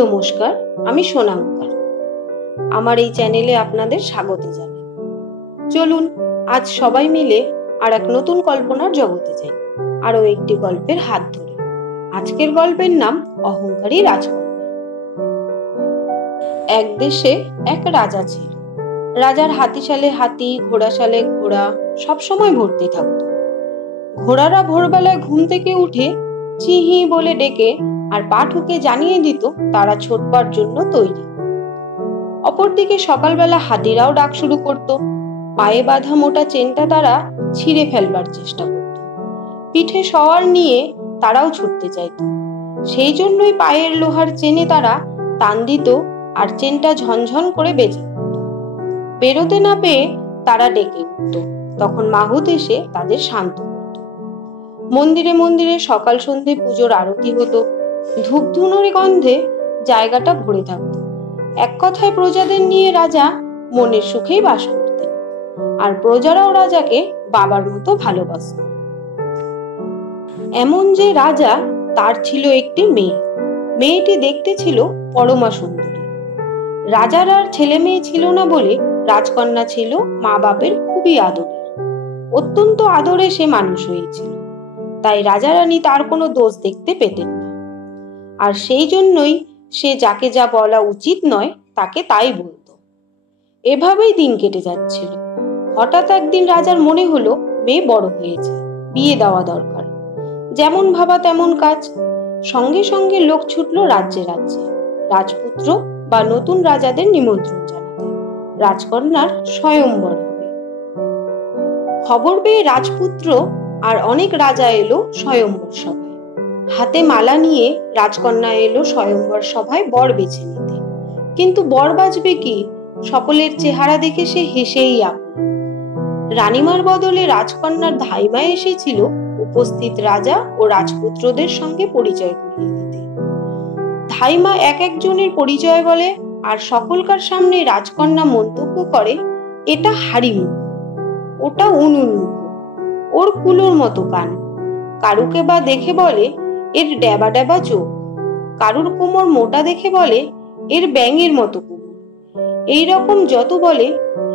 নমস্কার, আমি সোনাঙ্কা। আমার এই চ্যানেলে আপনাদের স্বাগত জানাই। চলুন আজ সবাই মিলে আর এক নতুন কল্পনার জগতে যাই, আরো একটি গল্পের হাত ধরে। আজকের গল্পের নাম অহংকারী রাজকন্যা। এক দেশে এক রাজা ছিল। রাজার হাতিশালে হাতি, ঘোড়াশালে ঘোড়া সবসময় ভর্তি থাকতো। ঘোড়ারা ভোরবেলায় ঘুম থেকে উঠে চিহি বলে ডেকে আর পা ঠুকে জানিয়ে দিত তারা ছোটবার জন্য তৈরি। অপরদিকে সকালবেলা হাতিরাও ডাক শুরু করত। পায়ে বাঁধা মোটা চেনটা তারা ছিঁড়ে ফেলবার চেষ্টা করত। পিঠে সওয়ার নিয়ে তারাও ছুটতে চাইত। সেই জন্যই পায়ের লোহার চেনে তারা টান দিত আর চেনটা ঝনঝন করে বেজে উঠত। বেরোতে না পেয়ে তারা ডেকে উঠত। তখন মাহুত এসে তাদের শান্ত করত। মন্দিরে মন্দিরে সকাল সন্ধে পুজোর আরতি হতো। ধূপধুনোর গন্ধে জায়গাটা ভরে থাকতো। এক কথায় প্রজাদের নিয়ে রাজা মনের সুখেই বাস করতেন, আর প্রজারাও রাজাকে বাবার মতো ভালোবাসত। এমন যে রাজা, তার ছিল একটি মেয়ে। মেয়েটি দেখতে ছিল পরমা সুন্দরী। রাজার আর ছেলে মেয়ে ছিল না বলে রাজকন্যা ছিল মা বাপের খুবই আদরের। অত্যন্ত আদরে সে মানুষ হয়েছিল, তাই রাজা রানী তার কোনো দোষ দেখতে পেতেন না। আর সেই জন্যই সে যাকে যা বলা উচিত নয় তাকে তাই বলতো। এভাবেই দিন কেটে যাচ্ছিল। হঠাৎ একদিন রাজার মনে হলো মেয়ে বড় হয়েছে, বিয়ে দেওয়া দরকার। যেমন ভাবা তেমন কাজ। সঙ্গে সঙ্গে লোক ছুটলো রাজ্যে রাজ্যে, রাজপুত্র বা নতুন রাজাদের নিমন্ত্রণ জানাতে। রাজকন্যার স্বয়ংবর হবে। খবর পেয়ে রাজপুত্র আর অনেক রাজা এলো স্বয়ংবর সভায়। হাতে মালা নিয়ে রাজকন্যা এলো স্বয়ংবর সভায় বর বেছে নিতে। কিন্তু বর বাজবে কি? সকলের চেহারা দেখে সে হেসেই আপন। রানীমার বদলে রাজকন্যার ধাইমা এসেছিল উপস্থিত রাজা ও রাজপুত্রদের সঙ্গে পরিচয় করিয়ে দিতে। ধাইমা এক একজনের পরিচয় বলে, আর সকলকার সামনে রাজকন্যা মন্তব্য করে, এটা হাড়িমুখ, ওটা উনুনমুখ, ওর কুলোর মতো কান। কারুকে বা দেখে বলে এর ড্যাবা ড্যাবা চোখ। কারুর কোমর মোটা দেখে বলে এর ব্যাঙের মতো কোমর। এইরকম যত বলে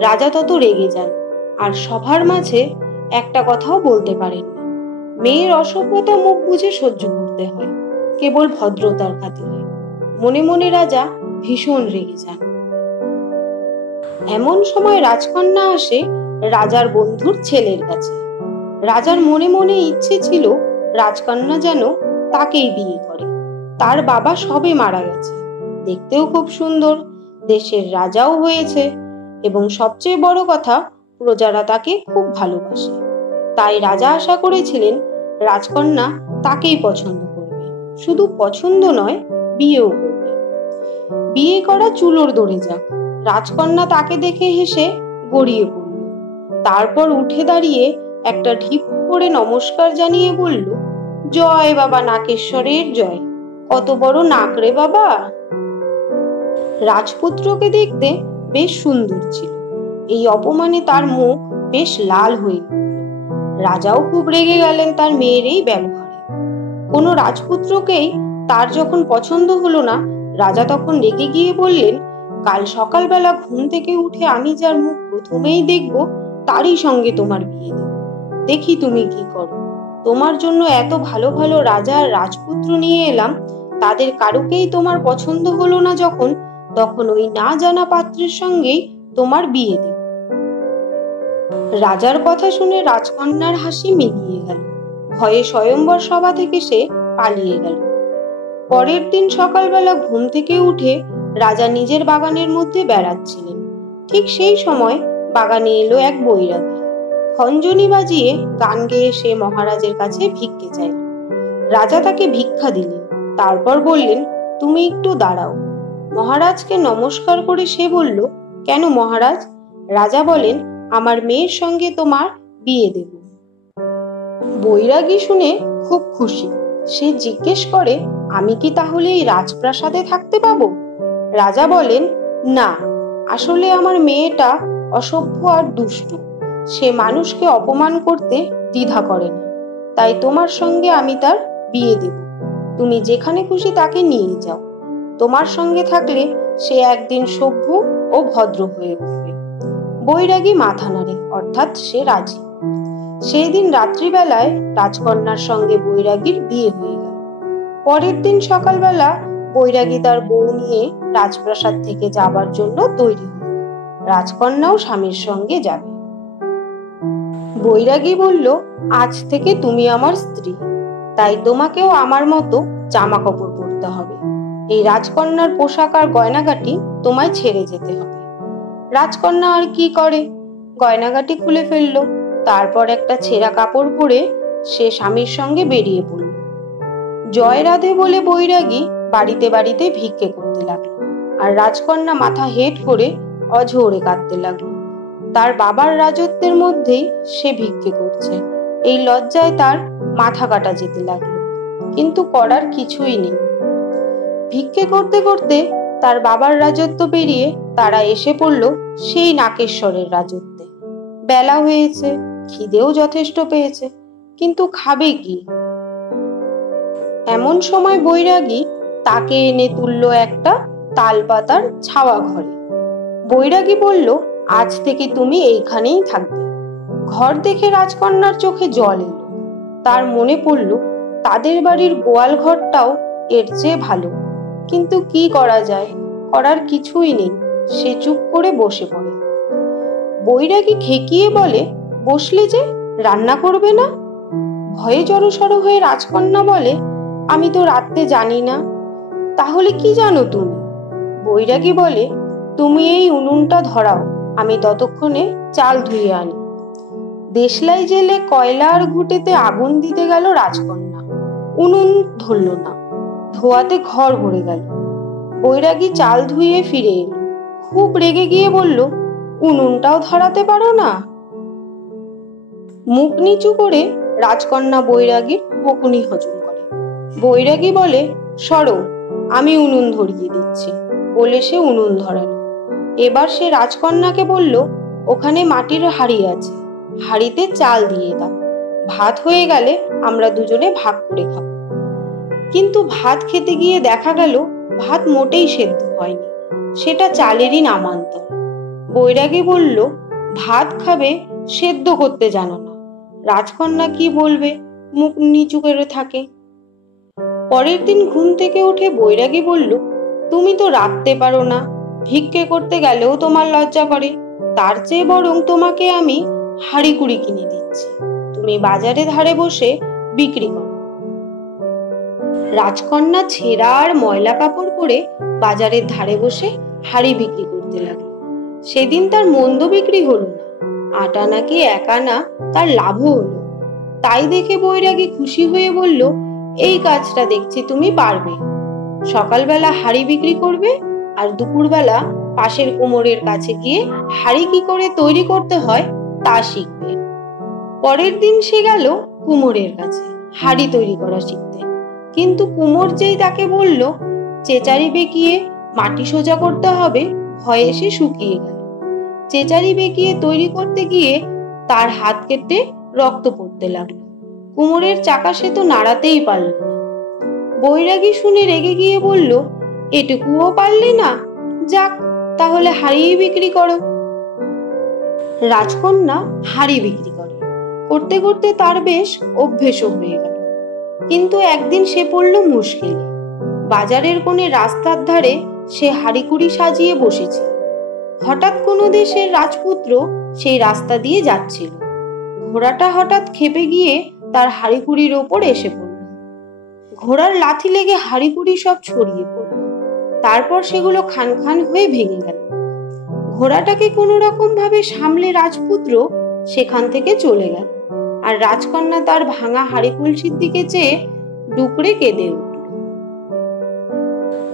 রাজা তত রেগে যান, আর সভার মাঝে একটা কথাও বলতে পারেন না। মেয়ের অসভ্যতা মুখ বুঝে সহ্য করতে হয়, কেবল ভদ্রতার খাতিরে। মনে মনে রাজা ভীষণ রেগে যান। এমন সময় রাজকন্যা আসে রাজার বন্ধুর ছেলের কাছে। রাজার মনে মনে ইচ্ছে ছিল রাজকন্যা যেন তাকেই বিয়ে করে। তার বাবা সবে মারা গেছে, দেখতেও খুব সুন্দর, দেশের রাজাও হয়েছে, এবং সবচেয়ে বড় কথা প্রজারা তাকে খুব ভালোবাসে। তাই রাজা আশা করেছিলেন রাজকন্যা তাকেই পছন্দ করবে। শুধু পছন্দ নয়, বিয়েও করবে। বিয়ে করা চুলোর দড়ি যাক। রাজকন্যা তাকে দেখে হেসে গড়িয়ে পড়ল। তারপর উঠে দাঁড়িয়ে একটা ঢিপ করে নমস্কার জানিয়ে বলল, জয় বাবা নাকেশ্বরের জয়। কত বড় নাক রে বাবা। রাজপুত্রকে দেখতে বেশ সুন্দর ছিল। এই অপমানে তার মুখ বেশ লাল হয়ে উঠল। রাজাও খুব রেগে গেলেন তার মেয়ের এই ব্যবহারে। কোনো রাজপুত্রকেই তার যখন পছন্দ হলো না, রাজা তখন রেগে গিয়ে বললেন, কাল সকালবেলা ঘুম থেকে উঠে আমি যার মুখ প্রথমেই দেখব তারই সঙ্গে তোমার বিয়ে দেব। দেখি তুমি কি করো। তোমার জন্য এত ভালো ভালো রাজা আর রাজপুত্র নিয়ে এলাম, তাদের কারুকেই তোমার পছন্দ হলো না যখন, তখন ওই না জানা পাত্রের সঙ্গেই তোমার বিয়ে দেব। রাজার কথা শুনে রাজকন্যার হাসি মিলিয়ে গেল। ভয়ে স্বয়ংবর সভা থেকে সে পালিয়ে গেল। পরের দিন সকালবেলা ঘুম থেকে উঠে রাজা নিজের বাগানের মধ্যে বেড়াচ্ছিলেন। ঠিক সেই সময় বাগানে এলো এক বৈরাগী। খঞ্জনি বাজিয়ে গান গেয়ে সে মহারাজের কাছে ভিক্ষে চাইল। রাজা তাকে ভিক্ষা দিলেন। তারপর বললেন, তুমি একটু দাঁড়াও। মহারাজকে নমস্কার করে সে বলল, কেন মহারাজ? রাজা বলেন, আমার মেয়ের সঙ্গে তোমার বিয়ে দেব। বৈরাগী শুনে খুব খুশি। সে জিজ্ঞেস করে, আমি কি তাহলে এই রাজপ্রাসাদে থাকতে পাবো? রাজা বলেন, না, আসলে আমার মেয়েটা অসভ্য আর দুষ্ট। সে মানুষকে অপমান করতে দ্বিধা করে না, তাই তোমার সঙ্গে আমি তার বিয়ে দেব। তুমি যেখানে খুশি তাকে নিয়ে যাও। তোমার সঙ্গে থাকলে সে একদিন সভ্য ও ভদ্র হয়ে উঠবে। বৈরাগী মাথা নাড়ে, অর্থাৎ সে রাজি। সেই দিন রাত্রিবেলায় রাজকন্যার সঙ্গে বৈরাগীর বিয়ে হয়ে গেল। পরের দিন সকালবেলা বৈরাগী তার বউ নিয়ে রাজপ্রাসাদ থেকে যাবার জন্য তৈরি হল। রাজকন্যাও স্বামীর সঙ্গে যাবে। বৈরাগী বলল, আজ থেকে তুমি আমার স্ত্রী, তাই তোমাকেও আমার মতো জামা কাপড় পরতে হবে। এই রাজকন্যার পোশাক আর গয়নাগাটি তোমায় ছেড়ে যেতে হবে। রাজকন্যা আর কি করে, গয়নাগাটি খুলে ফেললো। তারপর একটা ছেঁড়া কাপড় পরে সে স্বামীর সঙ্গে বেরিয়ে পড়ল। জয় রাধে বলে বৈরাগী বাড়িতে বাড়িতে ভিক্ষে করতে লাগলো, আর রাজকন্যা মাথা হেঁট করে অঝোরে কাঁদতে লাগলো। তার বাবার রাজত্বের মধ্যেই সে ভিক্ষে করছে, এই লজ্জায় তার মাথা কাটা যেতে লাগলো, কিন্তু করার কিছুই নেই। ভিক্ষে করতে করতে তার বাবার রাজত্ব পেরিয়ে তারা এসে পড়ল সেই নাকেশ্বরের রাজত্বে। বেলা হয়েছে, খিদেও যথেষ্ট পেয়েছে, কিন্তু খাবে কি? এমন সময় বৈরাগী তাকে এনে তুলল একটা তাল পাতার ছাওয়া ঘরে। বৈরাগী বলল, আজ থেকে তুমি এইখানেই থাকবে। ঘর দেখে রাজকন্যার চোখে জল এলো। তার মনে পড়ল তাদের বাড়ির গোয়াল ঘরটাও এর চেয়ে ভালো, কিন্তু কি করা যায়, করার কিছুই নেই। সে চুপ করে বসে পড়ে। বৈরাগী খেকিয়ে বলে, বসলে যে, রান্না করবে না? ভয়ে জড়সড় হয়ে রাজকন্যা বলে, আমি তো রাঁধতে জানি না। তাহলে কি জানো তুমি? বৈরাগী বলে, তুমি এই উনুনটা ধরাও, আমি ততক্ষণে চাল ধুয়ে আনি। দেশলাই জেলে কয়লা আর ঘুঁটেতে আগুন দিতে গেল রাজকন্যা। উনুন ধরল না, ধোয়াতে ঘর ভরে গেল। বৈরাগী চাল ধুয়ে ফিরে এলো, খুব রেগে গিয়ে বলল, উনুনটাও ধরাতে পারো না? মুখ নিচু করে রাজকন্যা বৈরাগীর বকুনি হজম করে। বৈরাগী বলে, সরো, আমি উনুন ধরিয়ে দিচ্ছি, বলে সে উনুন ধরালো। এবার সে রাজকন্যাকে বলল, ওখানে মাটির হাঁড়ি আছে, হাঁড়িতে চাল দিয়ে দাও। ভাত হয়ে গেলে আমরা দুজনে ভাগ করে খাবো। কিন্তু ভাত খেতে গিয়ে দেখা গেল ভাত মোটেই সেদ্ধ হয়নি, সেটা চালেরই নামান্তর। বৈরাগী বলল, ভাত খাবে, সেদ্ধ করতে জানো না। রাজকন্যা কি বলবে, মুখ নিচু করে থাকে। পরের দিন ঘুম থেকে উঠে বৈরাগী বলল, তুমি তো রাঁধতে পারো না, ভিক্ষে করতে গেলেও তোমার লজ্জা করে, তার চেয়ে বরং তোমাকে আমি হাঁড়ি কুড়ি কিনে দিচ্ছি, তুমি বাজারে ধারে বসে বিক্রি করো। রাজকন্যা ছেঁড়া আর ময়লা কাপড় পরে বাজারের ধারে বসে হাঁড়ি বিক্রি করতে লাগলো। সেদিন তার মন্দ বিক্রি হলো না, আটা নাকি 1 আনা তার লাভও হলো। তাই দেখে বৈরাগী খুশি হয়ে বলল, এই কাজটা দেখছি তুমি পারবে। সকালবেলা হাঁড়ি বিক্রি করবে, আর দুপুরবেলা পাশের কুমোরের কাছে গিয়ে হাঁড়ি কি করে তৈরি করতে হয় তা শিখবে। পরের দিন সে গেল কুমোরের কাছে হাঁড়ি তৈরি করা শিখতে, কিন্তু কুমোর যেই তাকে বলল চেচারি বেঁকিয়ে মাটি সোজা করতে হবে, ভয়ে সে শুকিয়ে গেল। চেচারি বেঁকিয়ে তৈরি করতে গিয়ে তার হাত কেটে রক্ত পড়তে লাগলো। কুমোরের চাকা সে তো নাড়াতেই পারল না। বৈরাগী শুনে রেগে গিয়ে বলল, এটুকুও পারলে না? যাক, তাহলে হাঁড়ি বিক্রি করো। রাজকন্যা হাঁড়ি বিক্রি করতে করতে তার বেশ অভ্যেসও হয়ে গেল। কিন্তু একদিন সে পড়ল মুশকিলে। বাজারের কোণে রাস্তার ধারে সে হাঁড়িকুড়ি সাজিয়ে বসেছিল। হঠাৎ কোনো দেশের রাজপুত্র সেই রাস্তা দিয়ে যাচ্ছিল। ঘোড়াটা হঠাৎ ক্ষেপে গিয়ে তার হাঁড়িকুড়ির ওপর এসে পড়ল। ঘোড়ার লাথি লেগে হাঁড়িকুড়ি সব ছড়িয়ে পড়ল। তারপর সেগুলো খান খান হয়ে ভেঙে গেল। ঘোড়াটাকে কোনো রকম ভাবে সামলে রাজপুত্র সেখান থেকে চলে গেল, আর রাজকন্যা তার ভাঙা হাঁড়ি কলসির দিকে চেয়ে ডুকরে কেঁদে উঠল।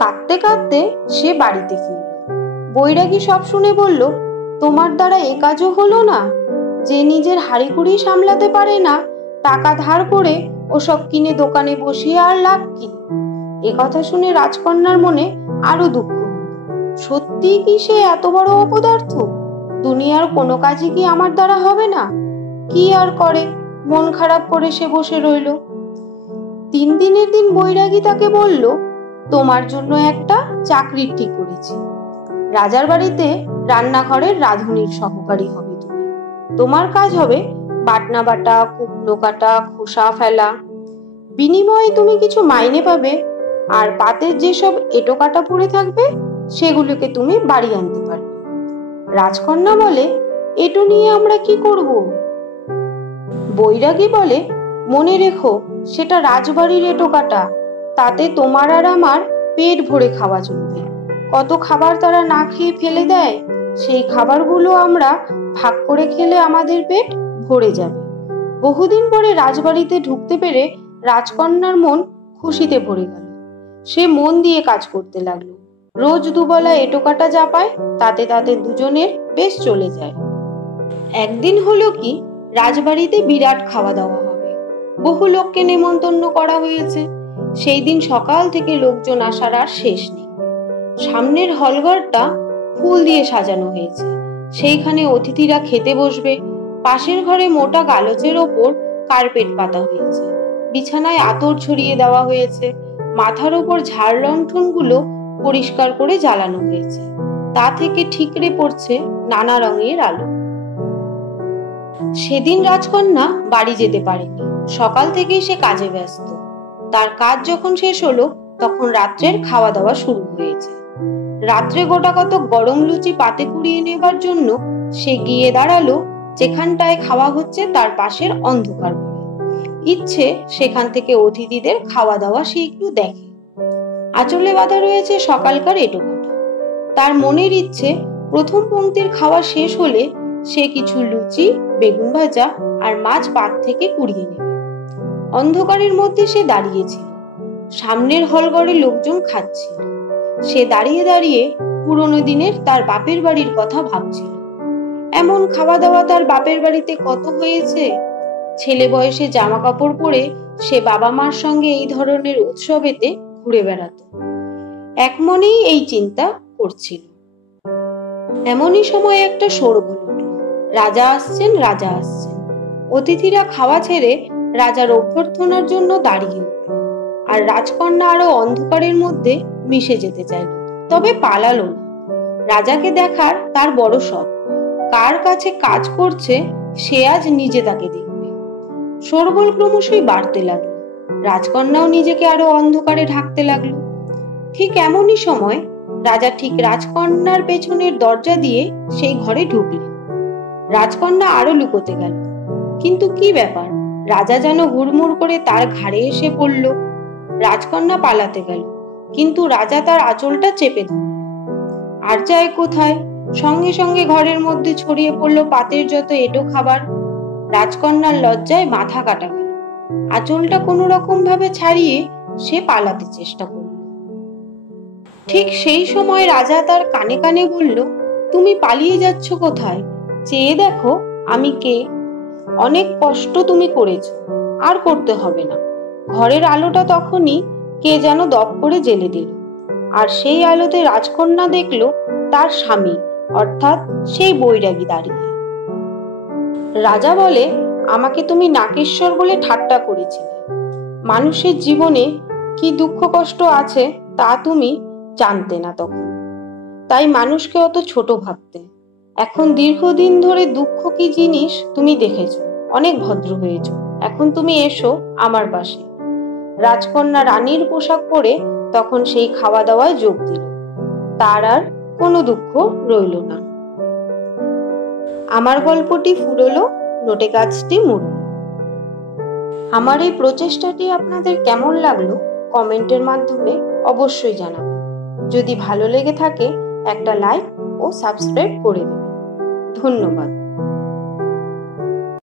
কাঁদতে কাঁদতে সে বাড়িতে ফিরল। বৈরাগী সব শুনে বলল, তোমার দ্বারা এ কাজও হলো না? যে নিজের হাঁড়িকুড়ি সামলাতে পারে না, টাকা ধার করে ওসব কিনে দোকানে বসিয়ে আর লাভ কি? এ কথা শুনে রাজকন্যার মনে আরো দুঃখ হল। সত্যি কি সে এত বড় অপদার্থ? দুনিয়ার কোনো কাজই কি আমার দ্বারা হবে না? কি আর করে, মন খারাপ করে সে বসে রইল। 3 দিনের দিন বৈরাগী তাকে বলল, তোমার জন্য একটা চাকরির ঠিক করেছি। রাজার বাড়িতে রান্নাঘরের রাঁধুনির সহকারী হবে তুমি। তোমার কাজ হবে বাটনা বাটা, কুমড়ো কাটা, খোসা ফেলা। বিনিময়ে তুমি কিছু মাইনে পাবে, আর পাতের যেসব এঁটো কাটা পড়ে থাকবে সেগুলোকে তুমি বাড়ি আনতে পারবে। রাজকন্যা বলে, এঁটো নিয়ে আমরা কি করব? বৈরাগী বলে, মনে রেখো সেটা রাজবাড়ির এঁটো কাটা, তাতে তোমার আর আমার পেট ভরে খাওয়া চলবে। কত খাবার তারা না খেয়ে ফেলে দেয়, সেই খাবারগুলো আমরা ভাগ করে খেলে আমাদের পেট ভরে যাবে। বহুদিন পরে রাজবাড়িতে ঢুকতে পেরে রাজকন্যার মন খুশিতে ভরে গেল। সে মন দিয়ে কাজ করতে লাগলো। রোজ দুবেলা এঁটো কাটা যা পায় তাতে তাদের দুজনের বেশ চলে যায়। একদিন হলো কি, রাজবাড়িতে বিরাট খাওয়া দাওয়া হবে। বহু লোককে নেমন্তন্ন করা হয়েছে। সেই দিন সকাল থেকে লোকজন আসার আর শেষ নেই। সামনের হলঘরটা ফুল দিয়ে সাজানো হয়েছে, সেইখানে অতিথিরা খেতে বসবে। পাশের ঘরে মোটা গালচের ওপর কার্পেট পাতা হয়েছে, বিছানায় আতর ছড়িয়ে দেওয়া হয়েছে, মাথার ওপর ঝাড় লণ্ঠনগুলো পরিষ্কার করে জ্বালানো হয়েছে, তা থেকে ঠিকরে পড়ছে নানা রঙের আলো। সেদিন রাজকন্যা বাড়ি যেতে পারেনি। সকাল থেকেই সে কাজে ব্যস্ত। তার কাজ যখন শেষ হলো তখন রাত্রের খাওয়া দাওয়া শুরু হয়েছে। রাত্রে গোটা কত গরম লুচি পাতে কুড়িয়ে নেবার জন্য সে গিয়ে দাঁড়ালো যেখানটায় খাওয়া হচ্ছে তার পাশের অন্ধকার ঘরে। ইচ্ছে সেখান থেকে অতিথিদের খাওয়া দাওয়া সে একটু দেখে। আঁচলে বাঁধা রয়েছে সকালকার এঁটো কাটা। তার মনের ইচ্ছে প্রথম পংক্তির খাওয়া শেষ হলে সে কিছু লুচি, বেগুন ভাজা আর মাছ পাত থেকে কুড়িয়ে নেবে। অন্ধকারের মধ্যে সে দাঁড়িয়েছিল। সামনের হলঘরে লোকজন খাচ্ছিল। সে দাঁড়িয়ে দাঁড়িয়ে পুরনো দিনের তার বাপের বাড়ির কথা ভাবছিল। এমন খাওয়া দাওয়া তার বাপের বাড়িতে কত হয়েছে। ছেলে বয়সে জামা কাপড় পরে সে বাবা মার সঙ্গে এই ধরনের উৎসবেতে ঘুরে বেড়াতো। এক মনেই এই চিন্তা করছিল। এমনই সময় একটা শোরগোল উঠল, রাজা আসছেন, রাজা আসছেন। অতিথিরা খাওয়া ছেড়ে রাজার অভ্যর্থনার জন্য দাঁড়িয়ে উঠল। আর রাজকন্যা আরো অন্ধকারের মধ্যে মিশে যেতে চাইল, তবে পালালো না। রাজাকে দেখার তার বড় শখ। কার কাছে কাজ করছে সে আজ নিজে তাকে দেখবে। শোরগোল ক্রমশই বাড়তে লাগলো। রাজকন্যাও নিজেকে আরো অন্ধকারে ঢাকতে লাগলো। ঠিক এমনই সময় রাজা ঠিক রাজকন্যার পেছনের দরজা দিয়ে সেই ঘরে ঢুকলেন। রাজকন্যা আরো লুকোতে গেল, কিন্তু কি ব্যাপার, রাজা যেন হুড়মুড় করে তার ঘাড়ে এসে পড়ল। রাজকন্যা পালাতে গেল, কিন্তু রাজা তার আঁচলটা চেপে ধরল। আর যায় কোথায়, সঙ্গে সঙ্গে ঘরের মধ্যে ছড়িয়ে পড়ল পাতের যত এঁটো খাবার। রাজকন্যার লজ্জায় মাথা কাটা গেল। আঁচলটা কোনো রকম ভাবে ছাড়িয়ে সে পালাতে চেষ্টা করল। ঠিক সেই সময় রাজা তার কানে কানে বলল, তুমি পালিয়ে যাচ্ছ কোথায়? চেয়ে দেখো আমি কে। অনেক কষ্ট তুমি করেছ, আর করতে হবে না। ঘরের আলোটা তখনই কে যেন দপ করে জ্বেলে দিল। আর সেই আলোতে রাজকন্যা দেখল তার স্বামী, অর্থাৎ সেই বৈরাগী দাঁড়িয়ে। রাজা বলে, আমাকে তুমি নাকেশ্বর বলে ঠাট্টা করেছিলে। মানুষের জীবনে কি দুঃখ কষ্ট আছে তা তুমি জানতে না তখন, তাই মানুষকে অত ছোট ভাবতে। এখন দীর্ঘদিন ধরে দুঃখ কি জিনিস তুমি দেখেছো, অনেক ভদ্র হয়েছ। এখন তুমি এসো আমার পাশে। রাজকন্যা রানীর পোশাক পরে তখন সেই খাওয়া দাওয়ায় যোগ দিল। তার আর কোনো দুঃখ রইল না। আমার গল্পটি ফুরলো, নোটে গাছটি মুড়ল। আমার এই প্রচেষ্টাটি আপনাদের কেমন লাগলো কমেন্টের মাধ্যমে অবশ্যই জানাবেন। যদি ভালো লেগে থাকে একটা লাইক ও সাবস্ক্রাইব করে দেবেন। ধন্যবাদ।